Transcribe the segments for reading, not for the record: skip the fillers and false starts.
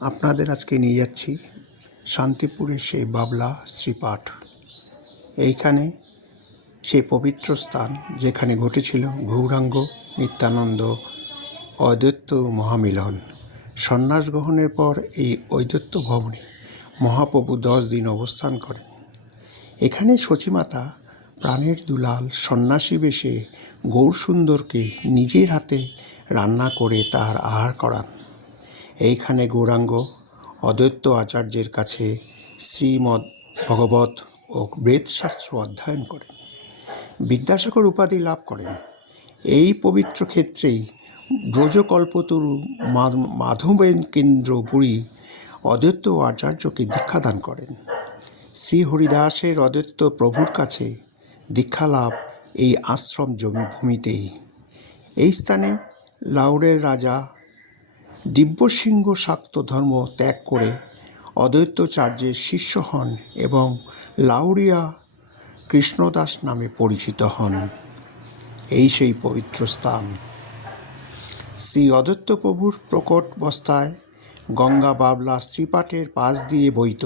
আপনাদের আজকে নিয়ে যাচ্ছি শান্তিপুরের সেই বাবলা শ্রীপাঠ। এইখানে সেই পবিত্র স্থান যেখানে ঘটেছিল গৌরাঙ্গ নিত্যানন্দ অদ্বৈত মহামিলন। সন্ন্যাস গ্রহণের পর এই অদ্বৈত ভবনে মহাপ্রভু 10 দিন অবস্থান করেন। এখানে সচিমাতা প্রাণের দুলাল সন্ন্যাসী বেশে গৌরসুন্দরকে নিজের হাতে রান্না করে তার আহার করান। এইখানে গৌরাঙ্গ অদ্বৈত আচার্যের কাছে শ্রীমদ্ ভগবত ও বেদশাস্ত্র অধ্যয়ন করেন, বিদ্যাসাগর উপাধি লাভ করেন। এই পবিত্র ক্ষেত্রেই ব্রজকল্পতরু মাধবেন কেন্দ্র পুরী অদ্বৈত আচার্যকে দীক্ষাদান করেন। শ্রী হরিদাসের অদ্বৈত প্রভুর কাছে দীক্ষালাভ এই আশ্রম ভূমিতেই। এই স্থানে লাউড়ের রাজা দিব্যসিংহ শাক্ত ধর্ম ত্যাগ করে অদ্বৈতাচার্যের শিষ্য হন এবং লাউড়িয়া কৃষ্ণদাস নামে পরিচিত হন। এই সেই পবিত্র স্থান। শ্রী অদ্বৈত প্রভুর প্রকটবস্থায় গঙ্গা বাবলা শ্রীপাঠের পাশ দিয়ে বইত।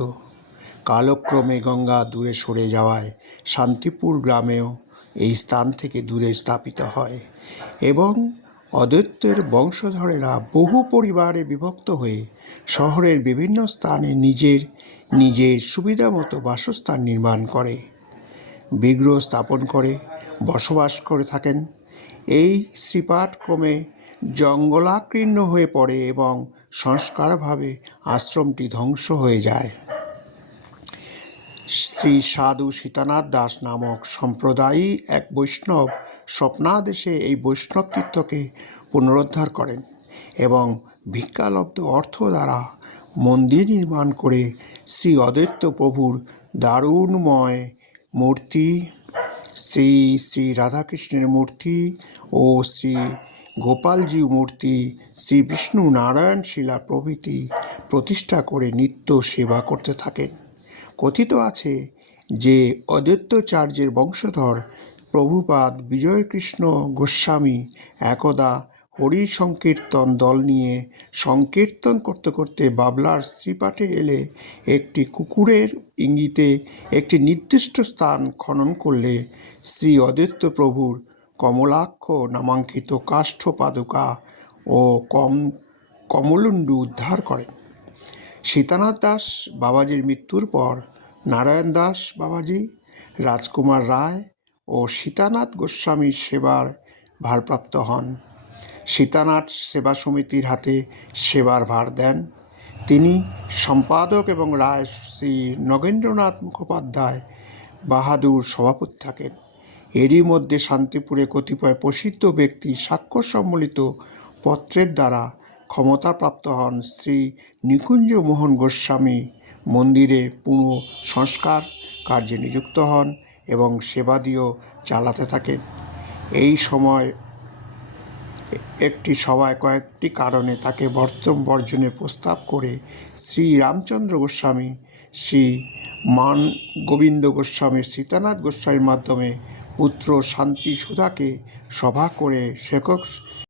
কালক্রমে গঙ্গা দূরে সরে যাওয়ায় শান্তিপুর গ্রামেও এই স্থান থেকে দূরে স্থাপিত হয় এবং অদ্বৈতের বংশধরেরা বহু পরিবারে বিভক্ত হয়ে শহরের বিভিন্ন স্থানে নিজের নিজের সুবিধামতো বাসস্থান নির্মাণ করে, বিগ্রহ স্থাপন করে বসবাস করে থাকেন। এই শ্রীপাঠ ক্রমে জঙ্গলাকীর্ণ হয়ে পড়ে এবং সংস্কারভাবে আশ্রমটি ধ্বংস হয়ে যায়। শ্রী সাধু সীতানাথ দাস নামক সম্প্রদায়ী এক বৈষ্ণব স্বপ্নাদেশে এই বৈষ্ণব তীর্থকে পুনরুদ্ধার করেন এবং ভিক্ষালব্ধ অর্থ দ্বারা মন্দির নির্মাণ করে শ্রী অদ্বৈত প্রভুর দারুণময় মূর্তি, শ্রী শ্রী রাধাকৃষ্ণের মূর্তি ও শ্রী গোপালজি মূর্তি, শ্রী বিষ্ণু নারায়ণ শিলা প্রভৃতি প্রতিষ্ঠা করে নিত্য সেবা করতে থাকেন। কথিত আছে যে অদ্বৈতাচার্যের বংশধর প্রভুপাদ বিজয়কৃষ্ণ গোস্বামী একদা হরি সংকীর্তন দল নিয়ে সংকীর্তন করতে করতে বাবলার শ্রীপাঠে এলে একটি কুকুরের ইঙ্গিতে একটি নির্দিষ্ট স্থান খনন করলে শ্রী অদ্বৈত প্রভুর কমলাক্ষ নামাঙ্কিত কাষ্ঠ পাদুকা ও কমলুণ্ডু উদ্ধার করেন। সীতানাথ দাস বাবাজির মৃত্যুর পর নারায়ণ দাস বাবাজি, রাজকুমার রায় ও সীতানাথ গোস্বামীর সেবার ভারপ্রাপ্ত হন। সীতানাথ সেবা সমিতির হাতে সেবার ভার দেন। তিনি সম্পাদক এবং রায় শ্রী নগেন্দ্রনাথ মুখোপাধ্যায় বাহাদুর সভাপতি থাকেন। এরই মধ্যে শান্তিপুরে কতিপয় প্রসিদ্ধ ব্যক্তি স্বাক্ষর সম্বলিত পত্রের দ্বারা ক্ষমতাপ্রাপ্ত হন। শ্রী নিকুঞ্জ মোহন গোস্বামী মন্দিরে পুনঃ সংস্কার কার্যে নিযুক্ত হন এবং সেবাদিও চালাতে থাকেন। এই সময় একটি সভায় কয়েকটি কারণে তাকে বর্জনের প্রস্তাব করে শ্রী রামচন্দ্র গোস্বামী, শ্রী মান গোবিন্দ গোস্বামী সীতানাথ গোস্বামীর মাধ্যমে পুত্র শান্তি সুধাকে সভা করে